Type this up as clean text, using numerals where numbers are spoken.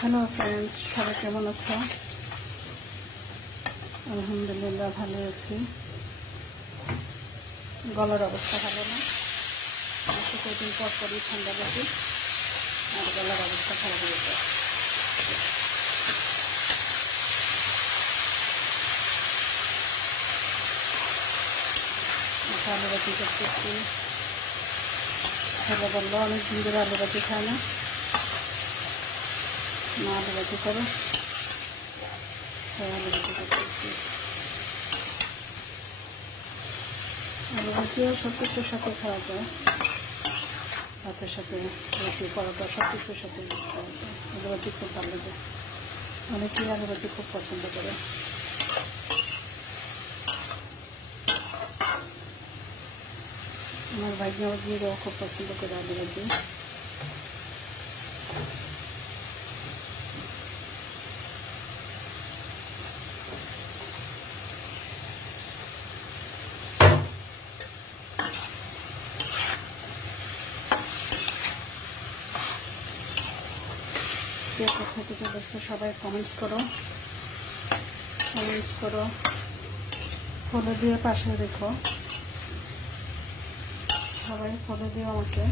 Hello friends, সবাই কেমন আছো? আলহামদুলিল্লাহ ভালো আছি। গলার অবস্থা ভালো না, আমাকে কদিন পর পরই ঠান্ডা লাগে আর গলার অবস্থা খারাপ হয়ে যায়। আলু ভাজি করতেছি। ছেলে বললো অনেক দিন ধরে আলু ভাজি খায় না, মা আলু ভাজি করো, আলু ভাজি করতেছি। আলু ভাজিও সব কিছুর সাথে খাওয়া যায়, ভাতের সাথে, রুটি, পরোটা সব কিছুর সাথে খাওয়া যায়। আলু ভাজি খুব ভালো লাগে, অনেকেই আলু ভাজি খুব পছন্দ করে। আমার ভাগ্নিরাও খুব পছন্দ করে আলু ভাজি। কে কোথা থেকে দেখছো সবাই কমেন্টস করো, ফলো দিয়ে পাশে দেখো, সবাই ফলো দিও আমাকে।